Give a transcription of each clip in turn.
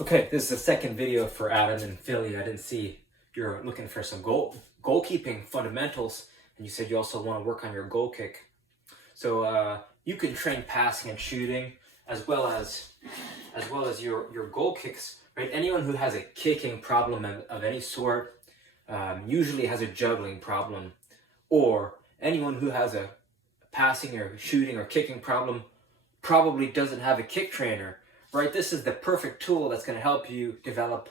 Okay, this is the second video for Adam and Philly. I didn't see you're looking for some goalkeeping fundamentals, and you said you also want to work on your goal kick. So you can train passing and shooting as well as your goal kicks. Right? Anyone who has a kicking problem of any sort usually has a juggling problem, or anyone who has a passing or shooting or kicking problem probably doesn't have a kick trainer. Right, this is the perfect tool that's going to help you develop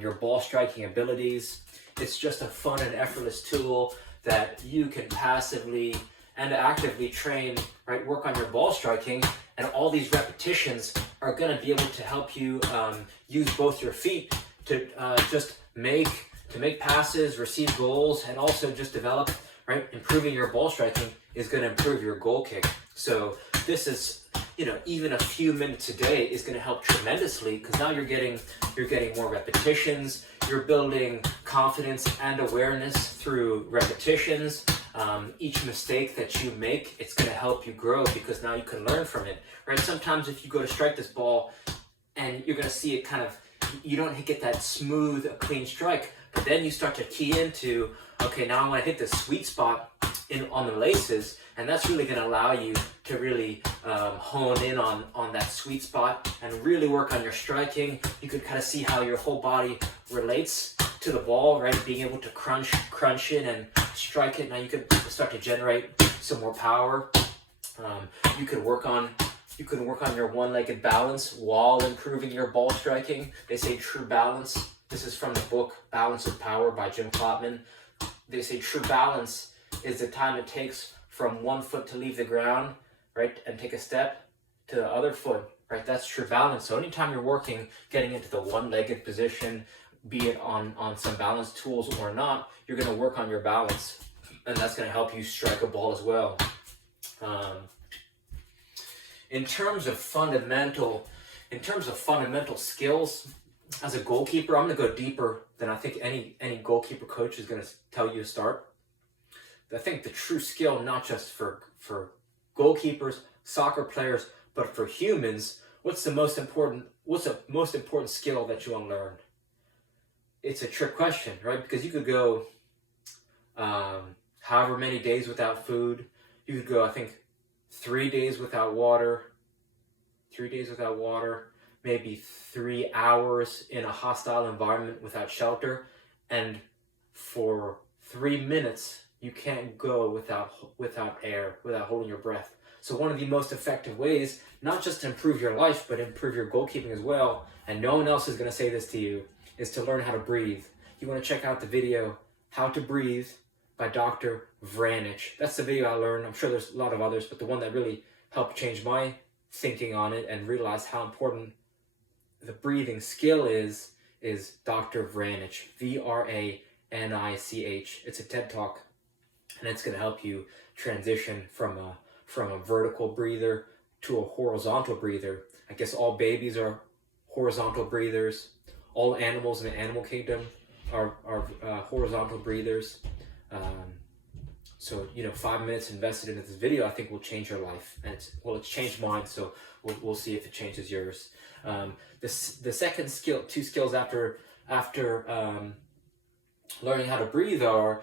your ball striking abilities. It's just a fun and effortless tool that you can passively and actively train, right, work on your ball striking, and all these repetitions are going to be able to help you use both your feet to just make passes, receive goals, and also just develop, right, improving your ball striking is going to improve your goal kick. So this is, even a few minutes a day is going to help tremendously, because now you're getting more repetitions, you're building confidence and awareness through repetitions. Each mistake that you make, it's going to help you grow, because now you can learn from it, right? Sometimes if you go to strike this ball and you're going to see it you don't get that smooth, clean strike, but then you start to key into, okay, now I want to hit the sweet spot on the laces, and that's really going to allow you to really hone in on that sweet spot and really work on your striking. You can kind of see how your whole body relates to the ball, right? Being able to crunch in and strike it. Now you can start to generate some more power. You can work on your one-legged balance while improving your ball striking. They say true balance. This is from the book Balance of Power by Jim Klopman. They say true balance is the time it takes from one foot to leave the ground, right, and take a step to the other foot, right? That's true balance. So anytime you're working, getting into the one-legged position, be it on some balance tools or not, you're going to work on your balance, and that's going to help you strike a ball as well. In terms of fundamental skills as a goalkeeper, I'm going to go deeper than I think any goalkeeper coach is going to tell you to start. I think the true skill, not just for goalkeepers, soccer players, but for humans, what's the most important skill that you want to learn? It's a trick question, right? Because you could go however many days without food. You could go, I think, 3 days without water, maybe 3 hours in a hostile environment without shelter, and for 3 minutes you can't go without air, without holding your breath. So one of the most effective ways, not just to improve your life, but improve your goalkeeping as well, and no one else is going to say this to you, is to learn how to breathe. You want to check out the video, How to Breathe by Dr. Vranich. That's the video I learned. I'm sure there's a lot of others, but the one that really helped change my thinking on it and realize how important the breathing skill is Dr. Vranich, Vranich. It's a TED Talk, and it's going to help you transition from a vertical breather to a horizontal breather. I guess all babies are horizontal breathers. All animals in the animal kingdom are horizontal breathers. So 5 minutes invested into this video, I think, will change your life, and it's changed mine. So we'll see if it changes yours. The second skill, two skills after learning how to breathe are,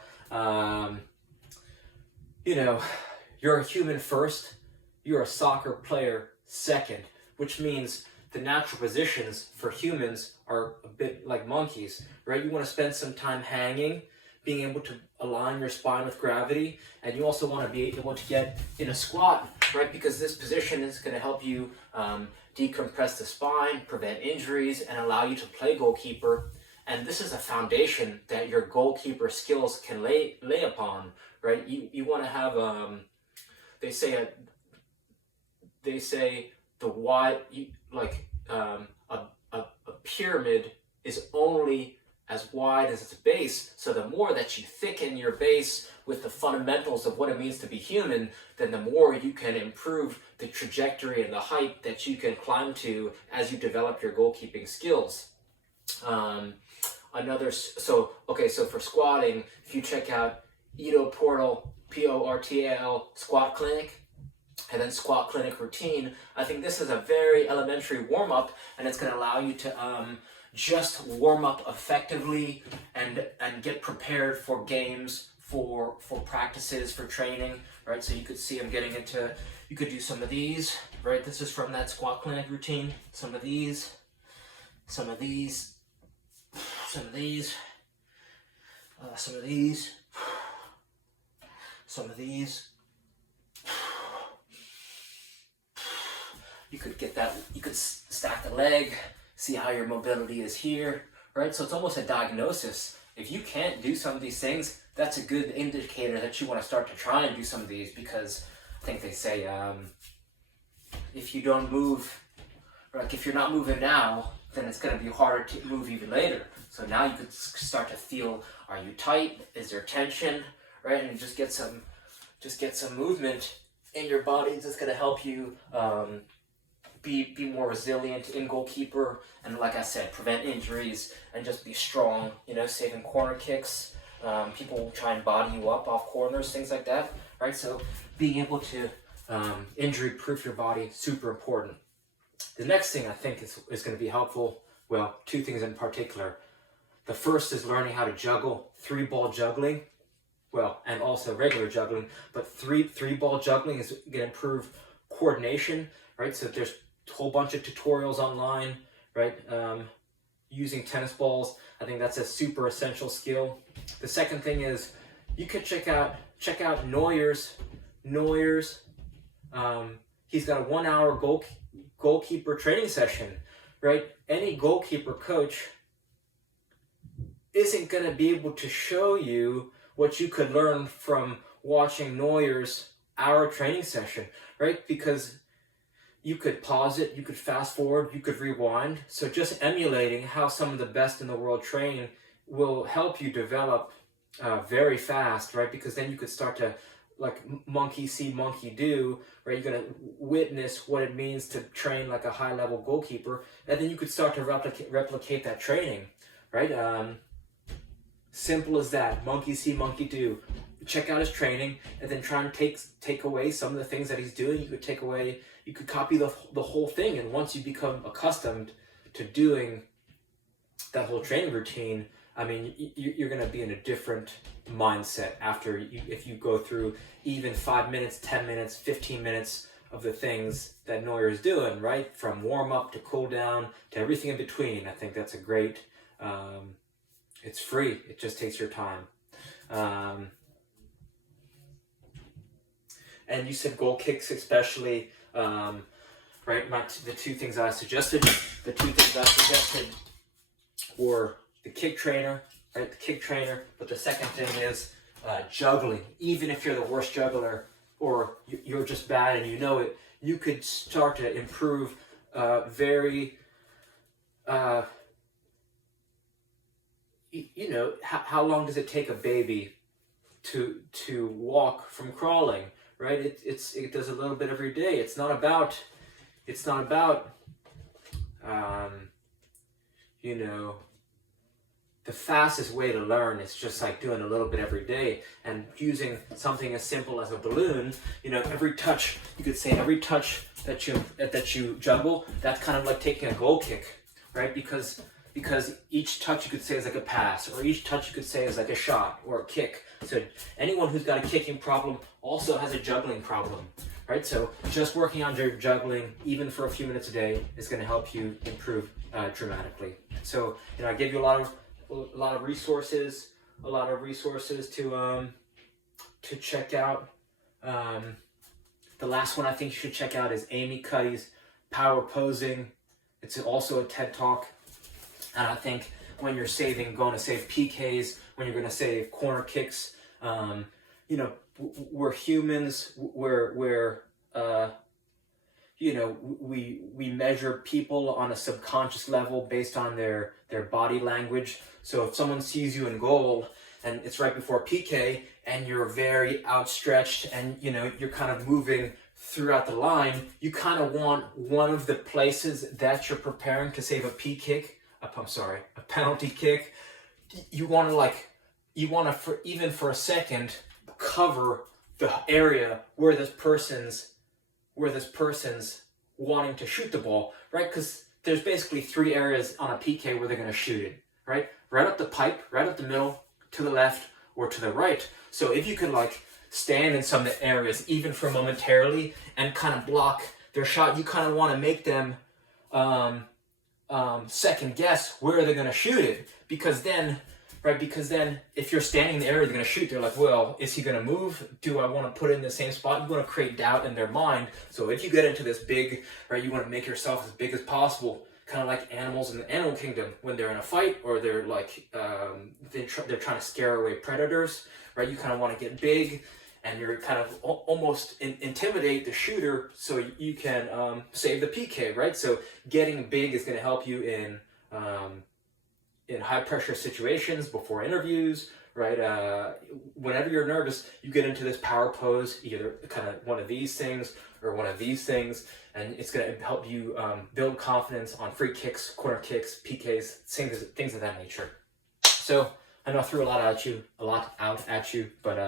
you're a human first, you're a soccer player second, which means the natural positions for humans are a bit like monkeys, right? You want to spend some time hanging, being able to align your spine with gravity, and you also want to be able to get in a squat, right? Because this position is going to help you decompress the spine, prevent injuries, and allow you to play goalkeeper. And this is a foundation that your goalkeeper skills can lay upon, right? You want to have they say the wide, a pyramid is only as wide as its base. So the more that you thicken your base with the fundamentals of what it means to be human, then the more you can improve the trajectory and the height that you can climb to as you develop your goalkeeping skills. So for squatting, if you check out Edo Portal, Portal Squat Clinic, And then squat clinic routine. I think this is a very elementary warm-up, and it's going to allow you to just warm up effectively and get prepared for games, for practices, for training, right? So you could see I'm getting into, you could do some of these, right? This is from that squat clinic routine. Some of these, some of these, some of these, some of these, some of these. You could get that, you could stack the leg, see how your mobility is here, right? So it's almost a diagnosis. If you can't do some of these things, that's a good indicator that you want to start to try and do some of these, because I think they say if you don't move, like if you're not moving now, then it's going to be harder to move even later. So now you could start to feel, are you tight? Is there tension, right? And just get some movement in your body. It's just going to help you be more resilient in goalkeeper, and like I said, prevent injuries and just be strong, you know, saving corner kicks. People will try and body you up off corners, things like that, right? So being able to injury proof your body, super important. The next thing I think is going to be helpful, well, two things in particular. The first is learning how to juggle, 3-ball juggling, well, and also regular juggling, but three ball juggling is going to improve coordination, right? So there's a whole bunch of tutorials online, right? Using tennis balls, I think that's a super essential skill. The second thing is you could check out Neuer's. He's got a 1-hour goalkeeper training session, right? Any goalkeeper coach isn't going to be able to show you what you could learn from watching Neuer's hour training session, right? Because you could pause it, you could fast forward, you could rewind. So just emulating how some of the best in the world train will help you develop very fast, right? Because then you could start to, like, monkey see, monkey do, right? You're going to witness what it means to train like a high-level goalkeeper, and then you could start to replicate that training, right? Simple as that. Monkey see, monkey do. Check out his training, and then try and take away some of the things that he's doing. You could copy the whole thing, and once you become accustomed to doing that whole training routine, I mean, you're going to be in a different mindset if you go through even 5 minutes, 10 minutes, 15 minutes of the things that Neuer is doing, right? From warm up to cool down to everything in between. I think that's a great, it's free. It just takes your time. And you said goal kicks especially, right? The two things I suggested were the kick trainer, right? The kick trainer. But the second thing is juggling. Even if you're the worst juggler or you're just bad and you know it, you could start to improve very, you know, how long does it take a baby to walk from crawling, right? It does a little bit every day. It's not about you know, the fastest way to learn is just like doing a little bit every day and using something as simple as a balloon. You know, every touch, you could say every touch that you juggle, that's kind of like taking a goal kick, right? Because each touch you could say is like a pass, or each touch you could say is like a shot or a kick. So anyone who's got a kicking problem also has a juggling problem, right? So just working on your juggling, even for a few minutes a day, is going to help you improve dramatically. So, you know, I gave you a lot of resources to check out. The last one I think you should check out is Amy Cuddy's Power Posing. It's also a TED Talk. And I think when you're going to save PKs, when you're going to save corner kicks, you know, we're humans. You know, we measure people on a subconscious level based on their body language. So if someone sees you in goal and it's right before PK and you're very outstretched and, you know, you're kind of moving throughout the line, you kind of want one of the places that you're preparing to save a penalty kick. You want to even for a second cover the area where this person's where this person's wanting to shoot the ball, right? Because there's basically 3 areas on a PK where they're going to shoot it, right? Right up the pipe, right up the middle, to the left, or to the right. So if you could like stand in some areas, even for momentarily, and kind of block their shot, you kind of want to make them second guess where they're going to shoot it, because then, right, if you're standing in the area they're going to shoot, they're like, well, is he going to move? Do I want to put it in the same spot? You want to create doubt in their mind. So if you get into this big, right, you want to make yourself as big as possible, kind of like animals in the animal kingdom when they're in a fight, or they're like they're trying to scare away predators, right? You kind of want to get big, and you're kind of almost intimidate the shooter so you can save the PK, right? So getting big is going to help you in high pressure situations, before interviews, right? Whenever you're nervous, you get into this power pose, either kind of one of these things or one of these things, and it's going to help you build confidence on free kicks, corner kicks, PKs, things of that nature. So I know I threw a lot out at you, but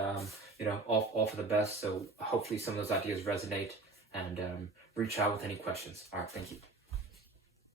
all for the best. So hopefully some of those ideas resonate, and reach out with any questions. All right, thank you.